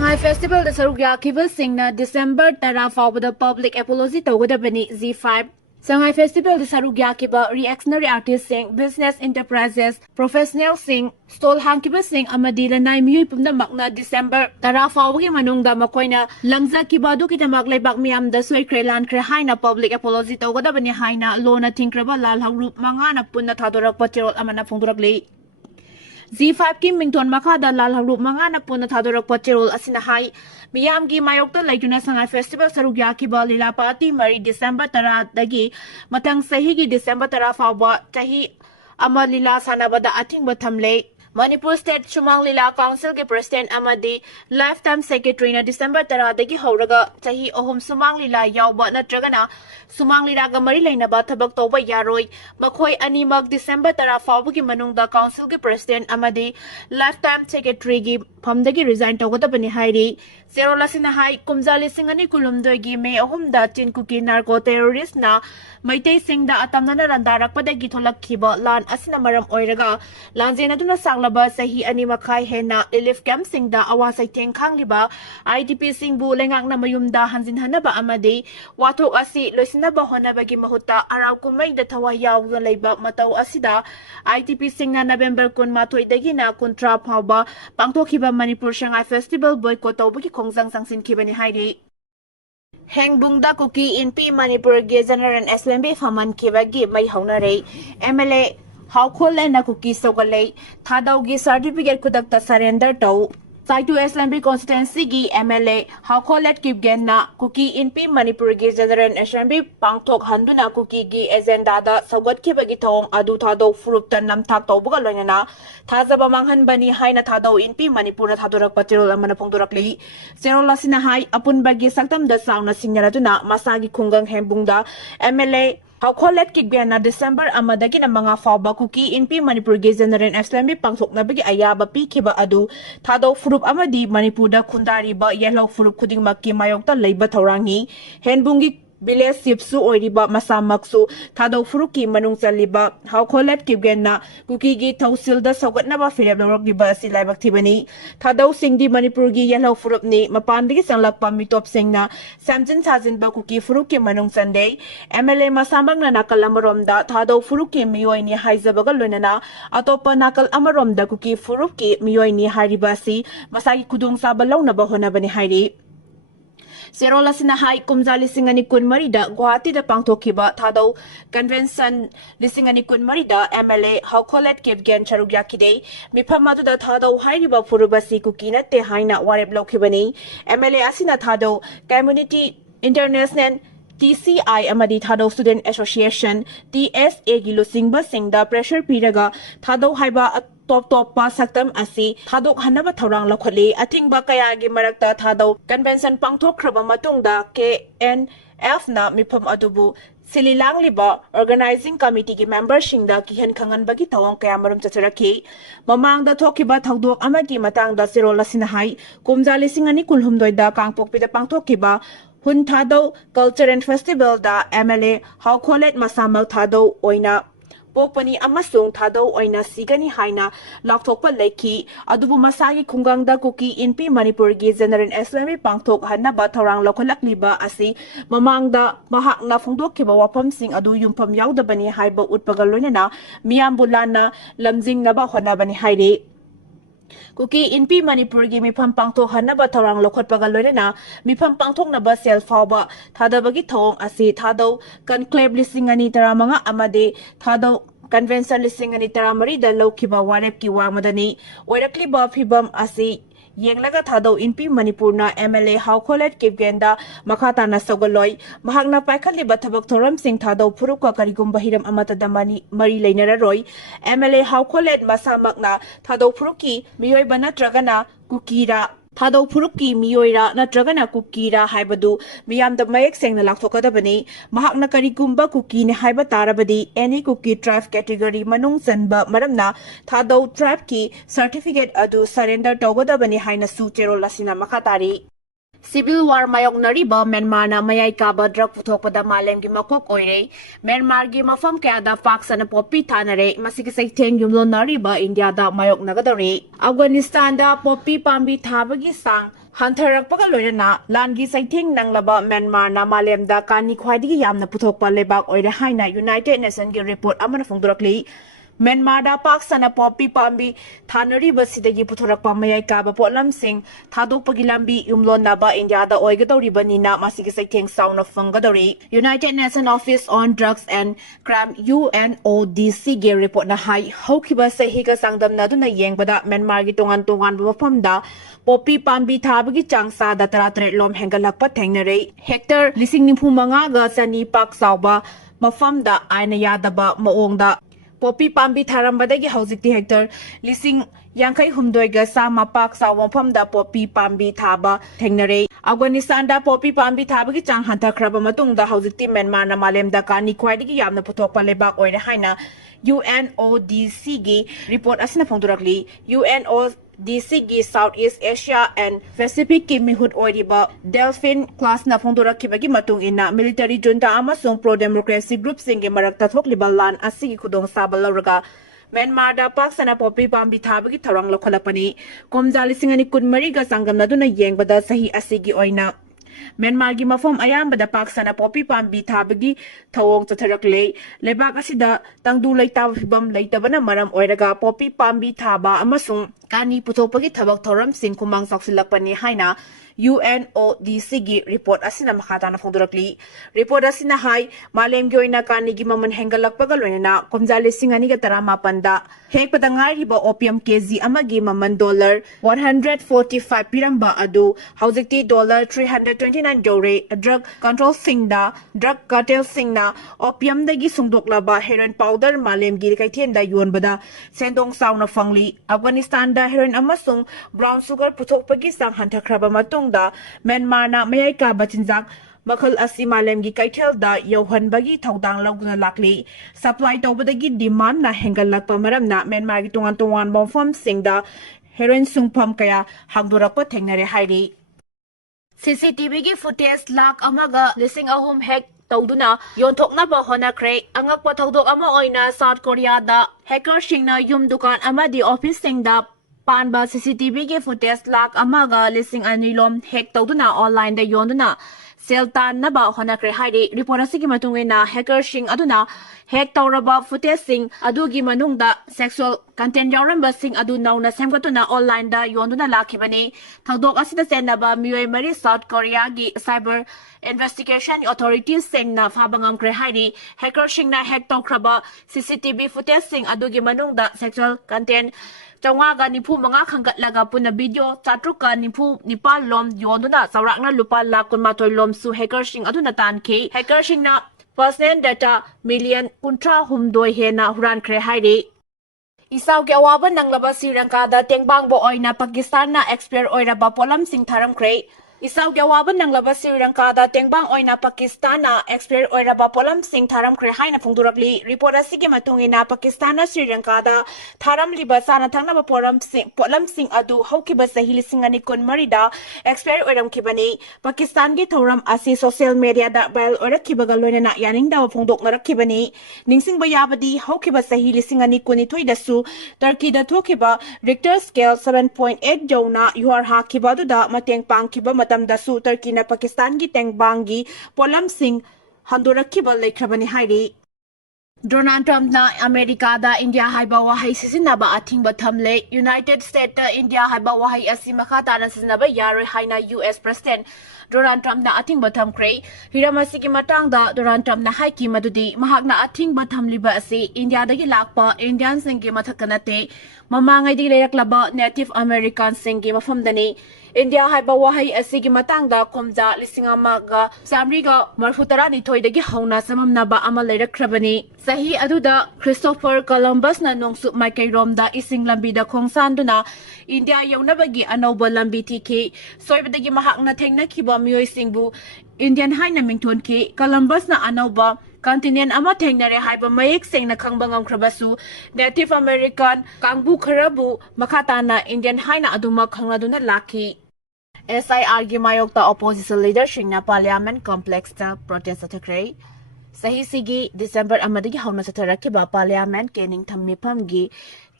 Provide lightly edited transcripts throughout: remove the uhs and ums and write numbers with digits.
Sangai Festival da Saruk Singna December Tara the public apology Togodabani Z5 Sangai Festival da Saruk reactionary artists sing business enterprises professional sing stall hankiba sing amadila nai miyu pumna makna December Tara Fawgi Manungda Makoina Langza Kibadu Kitamak Lebak Miam da Soy Krelan Kre Haina public apology Togodabani Haina Lona Tinkraba Lal Harup Mangana Puna Tadorak Patirol Amana Fundurakli Z5 ki mington makada lal harup mangana puna Thadorak Patirol asinahai miyam gi mayokta laituna Sangai Festival Saruk Lila Party Mari December Tara dagi matang sahi gi December Tara fawa tahi ama lila sanabada ating bathamle Manipur State Sumang Lila Council ke President Amadi Lifetime Secretary na December Tara dagi Houraga tahi ohum Sumang Lila yawba natragana Sumang Lila ga mari lainaba thabak tawba yaroi makhoi animak December Tara fawbagi manungda Council ke President Amadi Lifetime Secretary gi phamdagi resign tawgadabani hairi Zero lasina hai kumjali singani kulumdoi me ahumda chin Kuki narco terrorist na maitei singda atamnana randarak padagi tholak khiba lan asina maram oiraga lanjena duna sanglaba sahi ani makhai hena relief camp singda awa saiteng khangliba IDP singbu lengak na mayumda hanjin hanaba amadi wathok asi loisinaba honabagi mahutta araw kumai da thawa yawna leiba matau asida IDP singna November 12 dagi na kontra phawba pangthokhiba Manipur Sangai Festival boycott tawbagi Khongjang Sangsin Kibani Hairi Hengbungda Kuki in P Manipur Ge General SLMB Faman Kibagi Mai Haunare MLA Haukol and Kuki Sogale Thadou Gi certificate Kudakta surrender to Saitu SLMB constituency gi MLA Haukolet Kibgen na Kuki in P Manipur Ge General SLMB Pangtok Handuna Kuki gi agenda da Sogat Kibagi Tong Adu Thadou Furuptan Namtak Tobuga Loinana Thazaba Manghan Bani Haina Thadou in P Manipur Thadorak Patirol Amana Pongdurakli Zero Lasina Hai Apun Bagi Saktam da Sauna Sinyaratuna Masagi Kungang Hembungda MLA Haukolet Kibgen na December Amadagi na mga fawba Kuki in P Manipur Ge General SLMB Pangtok na bagi ayaba pi kiba adu Thadou Furup amadi Manipurda Kundari ba yellow Furup Kuding Maki Mayokta Leiba Taurangi Henbungi Bile Sipsu Oiriba Masamaksu Thadou Furuki Manung Saliba Haukolet Kibgen na Kuki gi Tausilda Sogat na ba Philip Lorok Diba Silaibak Tibani Thadou Singdi Manipur gi yellow Furup ni Mapandigi Sanglak Pamitop Sing na Samjin Sajin ba Kuki Furuki Manung Sunday MLA Masamang na nakal amaromda Thadou Furuki Miyoy ni Haizabaga Lunana Atopa nakal amaromda Kuki Furuki Miyoy ni Haribasi Masagi Kudung Sabalaw na bahona bani Hairi Zero lasina hai kumjali singani kun marida Guwahati da pangthokiba Thadou convention lisingani kun marida MLA Haukolet Kibgen Charugyakide miphamadu da Thadou hairiba furubasi Kuki na te haina warep lokibani MLA asina Thadou community international TCI amadi Thadou Student Association TSA gi lusingba singda pressure piraga Thadou haiba top pa saktam asi Thadok hanaba thorang lakhali athingba kaya gi marakta Thadou convention pangthokhraba matungda KNF na mifam adubu sililang liba organizing committee gi membership da kihan khangan bagi thawang kaya marum chacharaki mamangda thokiba thaudok amagi matangda siro lasinahai kumjali singani kulhumdoi da kangpokpi da pangthokiba Hun Thadou Culture and Festival da MLA Haukolet Masamal Thadou oina Pokpani amasung Thadou oina sigani haina lakthokpa leki adubu masagi khungangda Kuki in P Manipur gi General SLMB pangthok hanaba thorang lokholakliba asi mamangda mahakna phongdokkiba wapamsing adu yumpham yaudabani haiba utpaga loinana miyambulana lamjingnaba honabani haire Kuki in P Manipur gi mifam pangthok hanaba thorang lokhotpaga loinana mifam pangthoknaba sel fawba thadabagi thong asi Thadou conclave lisingani taramanga amade Thadou convention lisingani taramari da lokhiba warep ki wamadani oirakliba phibam asi Yenglaga Thadou in P Manipur na MLA Haukolet Kibgenda Makata na Sogaloi Mahagna Paikali Batabak Thoram Singh Thadou Puruka Karigum Bahiram Amata Damani Mari Lainararoy MLA Haukolet Masamak na Thadou Puruki Miyoy Banatragana Kukira Thadou Puruki Miyoira Natragana Kukira Haibadu Miyamda Mayek Seng na Laktokadabani Mahakna Karigumba Kuki ni Haiba Tarabadi any Kuki tribe category Manung Sanba Maramna Thadou tribe ki certificate adu surrender Togodabani Haina Sutero Lasina Makatari Civil War mayok nariba Myanmar na mayay kaba drug puthokpada malem gi makok oire Myanmar gi mafam kaya da fax na poppy tanare masikisay teng yumlo nariba India da mayok nagadare Afghanistan da poppy pambi thabagi sang hantarakpaga loirana langi saithing nanglaba Myanmar na malemda kani khwaidigi yamna puthokpa lebak oire haina United Nations gi report amana phongdorakli Myanmar da pak sana poppy pambi thanari basidagi puthorakpa mayai kaba potlam sing thadokpagi lambi umlon naba India da oigadori banina masigi saithing sound of fungadori United Nations Office on Drugs and Crime UNODC gi report na hai hokiba sahiga sangdamna duna yengbada Myanmar gi tongan mafamda poppy pambi thabagi changsa da tara lom hengalakpa thengnare hector lising nimpu manga ga sani pak sauba mafamda aina yadaba maongda poppy pambi tharambadagi haujikti hector lising yankai humdoiga sama pak sawamfamda poppy pambi thaba thengnare Afghanistan da poppy pambi thabagi chang hantakraba matungda haujikti Myanmar na malemda kani khwaidigi yamna puthokpa lebak oire haina UNODC gi report asina phongdorakli UNODC gi Southeast Asia and Pacific ki mihut oiriba Delphin class na phongdorakibagi matung ina military junta amasung pro democracy group singe marakta thokliba lan asigi khudong sabal lawraga Myanmar da pak sana poppy pambi thabagi tharang lokhalapani komjali singani kunmari ga sangamna duna yengbada sahi asigi oina Myanmar gi mafom ayambada pak sana poppy pambi thabagi thawong chatharakle lebak asida tangdu leitaw hibam leitabana maram oiraga poppy pambi thaba amasung kani puthopagi thabak thoram sing kumang saksilakpani haina UNODC gi report asina makhatana phongdorakli report asina hai malem gi oina kani gi maman hengalakpaga loina komjali singani ga tarama panda hekpada ngai ba opium kg amagi maman $145 piramba adu haujikti $329 dore drug control singda drug cartel singna opium dagi sungdoklaba heroin powder malem gi kaithenda yonbada sendong sauna fangli Afghanistan da heroin amasung brown sugar puthokpagi sang hantakraba matung da Myanmar na mayai ka bachinjak makhal asi malem gi kaithel da yohanbagi thodang lawguna lakli supply tawbadagi demand na hengalakpa maram na Myanmar gi tungan bomfam singda heroin sungpham kaya hangdurakpa thengnare hairi CCTV gi footage lak amaga lising ahum hek tawduna yonthoknaba honakre angakpa thodok ama oina South Korea da hacker singna yum dukan amadi office singda Panba CCTV ge footage lak amaga lising anilom hack tawduna online da yonduna seltan naba honakre hairi report asigi matungena hacker sing aduna hack tawraba footage sing adugi manungda sexual content yauramba sing adu nauna semgatuna online da yonduna lakhibani thodok asida senaba mioi mari South Korea gi cyber investigation authorities singna fabangam kre hairi hacker singna hack tawkraba CCTV footage sing adugi manungda sexual content Chawanga nipu mga khanggatlaga puna video chatruka nipu nipal lom yonduna saurakna lupa lakun matoy lom su hacker sing aduna tanke hacker sing na personal data million kuntra humdoi hena huran kre hairi Isaw ke awaban ng labas Sri Lanka da tengbang bo oina Pakistan na expert oira ba polam sing tharam kre Isaw ke awaban ng labas Sri Lanka da tengbang oina Pakistan na expert oira ba polam sing tharam kre haina phongdurakli report asigi matungina Pakistan na Sri Lanka da tharam liba sana thangna ba polam sing adu haukiba sahili singani kon marida expert oiram kibani Pakistan gi thoram asi social media da viral oira kibaga loina na yaning da phongdok narak kibani ningsing ba yabadi haukiba sahili singani koni thoi da su Turkey da thokiba Richter scale 7.8 jona yuar ha kiba du da mateng pang kiba matam da su Turkey na Pakistan gi tengbang gi polam sing handurak kiba lekhrabani hairi Donald Trump na America da India haiba wahai sisinaba athingba thamle United States da India haiba wahai asi makhata na sisinaba yaroi haina US President Donald Trump na athingba thamkre hiramasi ki matang da Donald Trump na haiki madudi mahak na athingba thamliba asi India dagi lakpa Indian singi mathakanate mamangai di leyaklaba Native American singi mafamdani India haiba wahai asigi matang da komja lisingama ga samriga marfutara ni thoidagi hauna samamnaba ama lerakhrabani sahi aduda Christopher Columbus na nongsu Maikairom da ising lambi da khongsanduna India yaunabagi anoba lambi tiki soibadagi mahak na thengna khiba mioi singbu Indian haina mingthon ki Columbus na anoba continent ama thengnare haiba mayek sengna khangbangam khrabasu Native American kangbu kharabu makhata na Indian haina aduma khangladuna lakhi SIR gi mayokta opposition leader shingna parliament complex ta protest athakre sahi sigi December amadagi hauna satharakhiba parliament kening thammi phamgi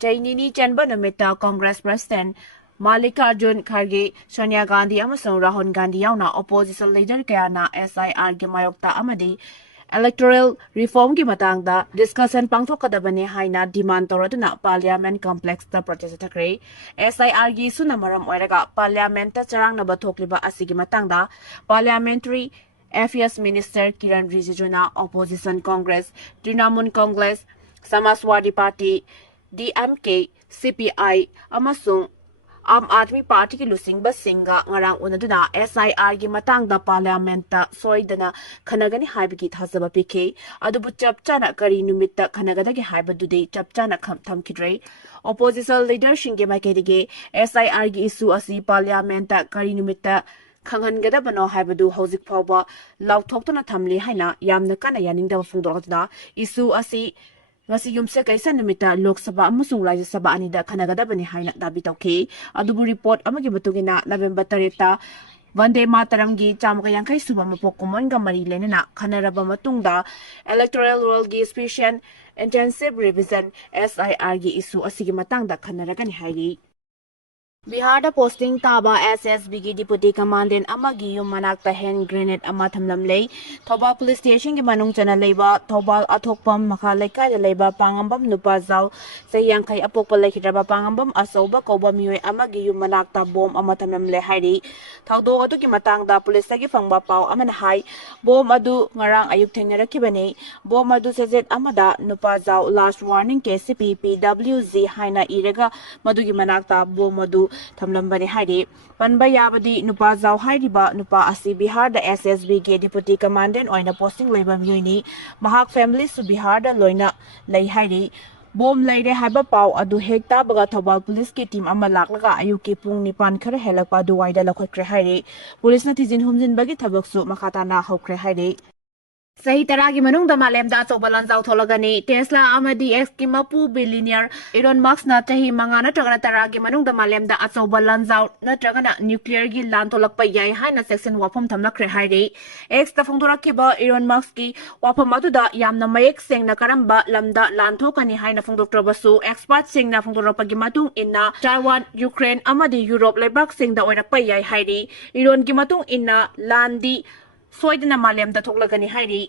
chainini chanba namita Congress President Mallikarjun Kharge, Sonia Gandhi amasung Rahul Gandhi yauna opposition leader kayana SIR gi mayokta amadi electoral reform ki matangda discussion pangthokadabani haina demand toraduna parliament complex ta protest thakre SIR gi sunamaram oiraga parliament ta charangnaba thokliba asigi matangda parliamentary Affairs Minister Kiran Rijijuna Opposition Congress Trinamool Congress Samajwadi Party DMK CPI amasung Aam Aadmi Party ki lusingba singa ngarang unaduna SIR gi matangda parliamenta soidana khanagani haibagi thasaba pike adubu chapchana kari numitta khanagadagi haibadudi chapchana thamkidre opposition leader shinge maikedige SIR gi issue asi parliamenta kari numitta khanghangadabano haibadu hojik phawba lauthokna thamli haina yamna kana yaningda phungdorna issue asi ngasi yumse kaisa numita Lok Sabha amasung Rajya Sabha anida khanagadabani haina dabi tawki adubu report amagi batugina November 3 ta Vande Mataram gi chamkayankai suba mapok kumon ga mari lenena khanaraba matungda electoral roll gi special intensive revision SIR gi issue asigi matangda khanaragani hairi Bihar da posting taba SSB gi deputy commandant amagi yum manakta hand grenade ama thamlam lei Thobal police station gi manung chana leiba Thobal athokpam makha laikai da leiba pangambam nupa jaw sayangkai apokpa lekhidaba pangambam asoba koba mioi amagi yum manakta bom ama thamlam le hairi thaudo adu gi matangda police gi phangba paw amana hai bom adu ngarang ayuk thengnarakibani bom adu sejet amada nupa jaw last warning KCP PWZ haina iraga madugi manakta bom adu Thamlambani hairi panba yabadi nupa jaw hairiba nupa asi Bihar da SSB ge deputy commandant oina posting leiba miyoni mahak family su Bihar da loina lei hairi bom leire haiba paw adu hekta baga Thobal police ki team ama laklaga ayuki pung nipan khara helakpa duwaida lakhokre hairi police na tijin humjin bagi thabaksu makata na hokre hairi Sahi taragi manung da malem da chobalan jaw tholagani Tesla amadi X ki mapu billionaire Elon Musk na tahi mangana tagana taragi manung da malem da chobalan jaw na tagana nuclear gi lan tholakpa yai haina section wafam thamlakre hairi X ta phongdora ba Elon Musk ki wafam adu da yamna mayek sengna karamba lamda lan thokani haina phongdoktrabasu expert singna phongdorapa gi matung inna Taiwan Ukraine amadi Europe lebak singda oirakpa yai hairi Elon gi matung inna landi soidna malem da thoklagani hairi